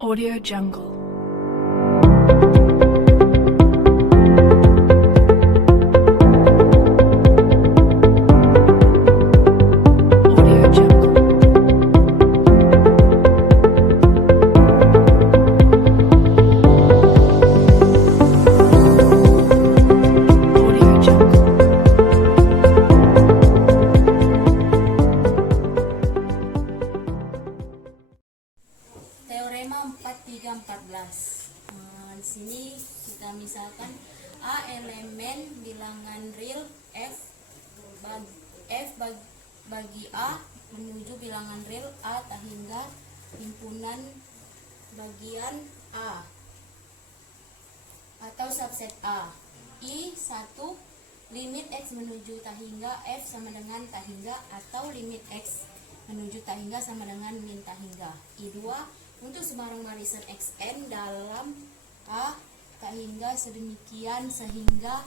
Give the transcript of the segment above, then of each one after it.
Audio Jungle. Audio Jungle. Audio Jungle. Teorema 4314. Di sini kita misalkan A elemen bilangan real bagi A menuju bilangan real A tak hingga himpunan bagian A atau subset A. I1 limit X menuju tak hingga F sama dengan tak hingga atau limit X menuju tak hingga sama dengan min tak hingga. I2 untuk sembarang barisan xn dalam A tak hingga sedemikian sehingga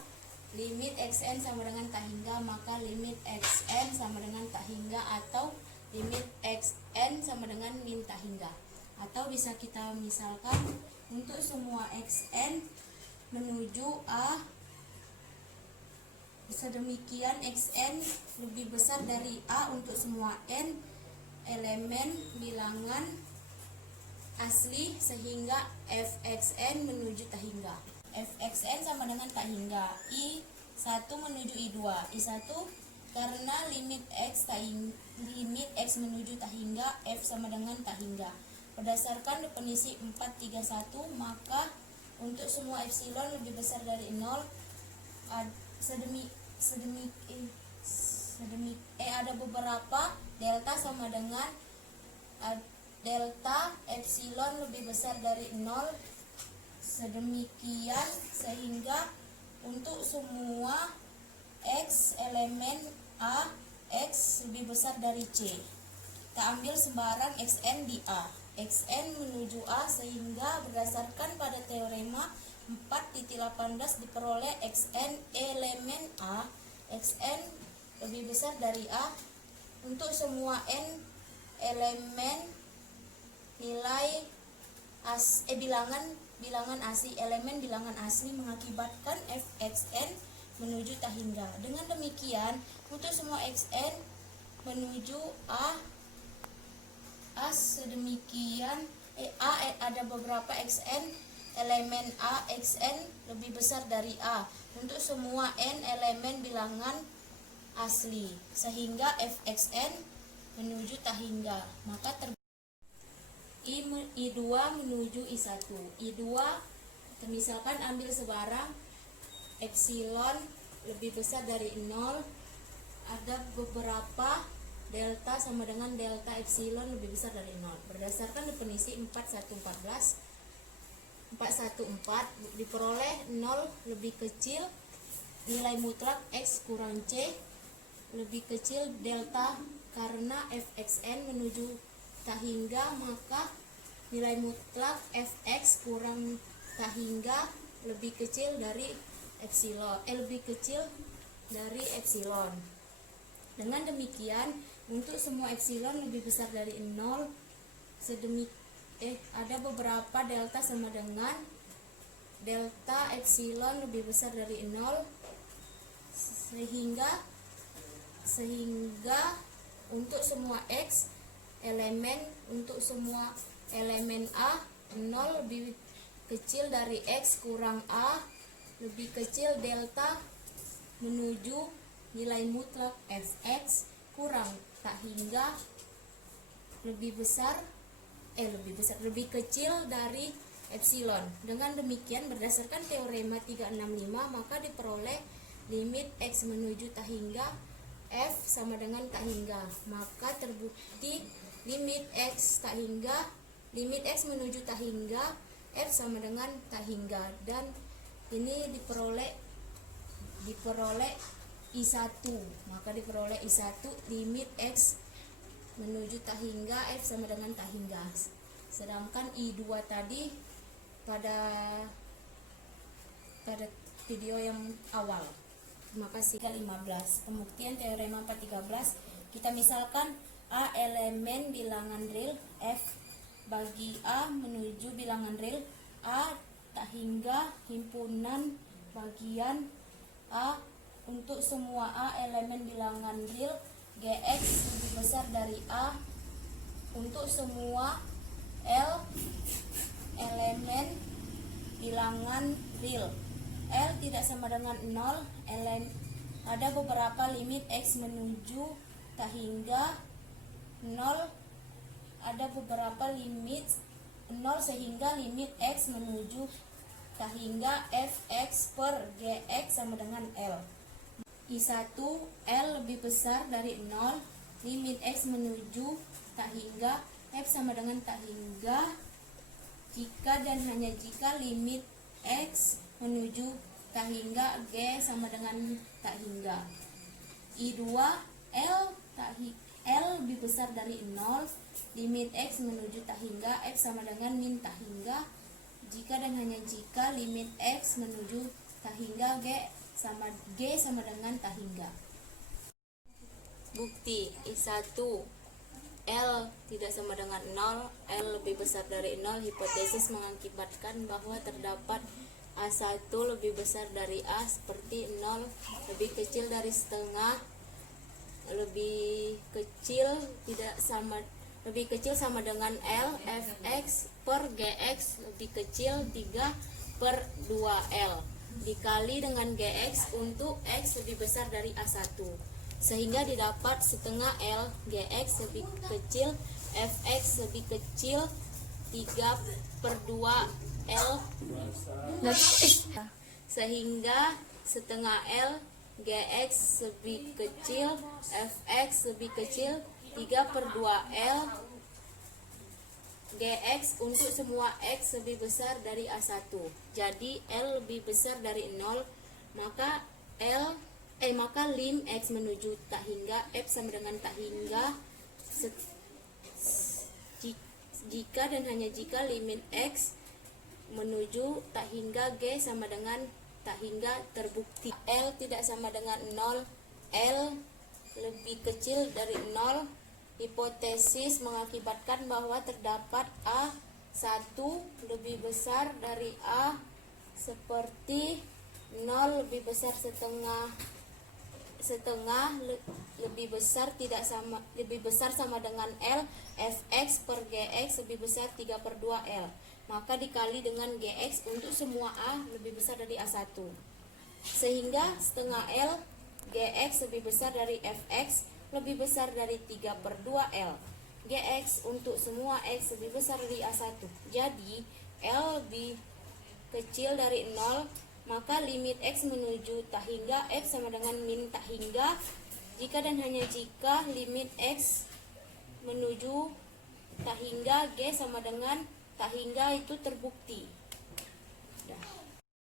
limit xn sama dengan tak hingga, maka limit xn sama dengan tak hingga atau limit xn sama dengan min tak hingga. Atau bisa kita misalkan untuk semua xn menuju A sedemikian xn lebih besar dari A untuk semua n elemen bilangan asli sehingga fxn menuju tak hingga. Fxn sama dengan tak hingga. I1 menuju I2. I1 karena limit x menuju tak hingga, F sama dengan tak hingga. Berdasarkan definisi 431, maka untuk semua epsilon lebih besar dari 0 ada beberapa delta sama dengan delta epsilon lebih besar dari 0 sedemikian sehingga untuk semua x elemen A x lebih besar dari C. Kita ambil sembarang xn di A. Xn menuju A sehingga berdasarkan pada teorema 4.18 diperoleh xn elemen A xn lebih besar dari A untuk semua n elemen nilai bilangan asli, elemen bilangan asli mengakibatkan fxn menuju tak hingga. Dengan demikian untuk semua xn menuju A sedemikian ada beberapa xn elemen A xn lebih besar dari A untuk semua n elemen bilangan asli sehingga fxn menuju tak hingga, maka I2 menuju I1. I2 misalkan ambil sebarang epsilon lebih besar dari 0, ada beberapa delta sama dengan delta epsilon lebih besar dari 0. Berdasarkan definisi 414 diperoleh 0 lebih kecil nilai mutlak X kurang C lebih kecil delta karena fxn menuju tak hingga, maka nilai mutlak fx kurang tak hingga lebih kecil dari epsilon. Dengan demikian untuk semua epsilon lebih besar dari 0 ada beberapa delta sama dengan delta epsilon lebih besar dari 0 sehingga untuk semua x untuk semua elemen A 0 lebih kecil dari X kurang A lebih kecil delta menuju nilai mutlak fx kurang tak hingga lebih kecil dari epsilon. Dengan demikian berdasarkan teorema 365 maka diperoleh limit X menuju tak hingga F sama dengan tak hingga, maka terbukti limit X menuju tak hingga F sama dengan tak hingga, dan ini diperoleh I1, maka diperoleh I1 limit X menuju tak hingga F sama dengan tak hingga. Sedangkan I2 tadi pada video yang awal. Terima kasih. 15. Pembuktian teorema 413. Kita misalkan A elemen bilangan real F bagi A menuju bilangan real A tak hingga himpunan bagian A untuk semua A elemen bilangan real Gx lebih besar dari A untuk semua L elemen bilangan real. L tidak sama dengan 0. Ada beberapa limit X menuju tak hingga 0. Ada beberapa limit 0 sehingga limit X menuju tak hingga Fx per Gx sama dengan L. I1 L lebih besar dari 0. Limit X menuju tak hingga F sama dengan tak hingga jika dan hanya jika limit X menuju tak hingga G sama dengan tak hingga. I2 L lebih besar dari 0. Limit X menuju tak hingga F sama dengan min tak hingga jika dan hanya jika limit X menuju tak hingga G sama dengan tak hingga. Bukti I1 L tidak sama dengan 0, L lebih besar dari 0. Hipotesis mengakibatkan bahwa terdapat A1 lebih besar dari A seperti 0 lebih kecil dari setengah, lebih kecil sama dengan L, Fx per Gx lebih kecil 3/2L dikali dengan Gx untuk X lebih besar dari A1 sehingga didapat setengah L Gx lebih kecil Fx lebih kecil 3/2L sehingga setengah L Gx lebih kecil Fx lebih kecil 3/2L Gx untuk semua X lebih besar dari A1. Jadi L lebih besar dari 0, maka lim X menuju tak hingga F sama dengan tak hingga jika dan hanya jika limit X menuju tak hingga G sama dengan tak hingga terbukti. L tidak sama dengan 0, L lebih kecil dari 0. Hipotesis mengakibatkan bahwa terdapat A1 lebih besar dari A seperti 0 lebih besar setengah lebih besar sama dengan L, Fx per Gx lebih besar 3/2L, maka dikali dengan Gx untuk semua A lebih besar dari A1 sehingga setengah L Gx lebih besar dari Fx lebih besar dari 3/2L Gx untuk semua X lebih besar dari A1. Jadi L lebih kecil dari 0, maka limit X menuju tak hingga F sama dengan min tak hingga jika dan hanya jika limit X menuju tak hingga G sama dengan tak hingga itu terbukti.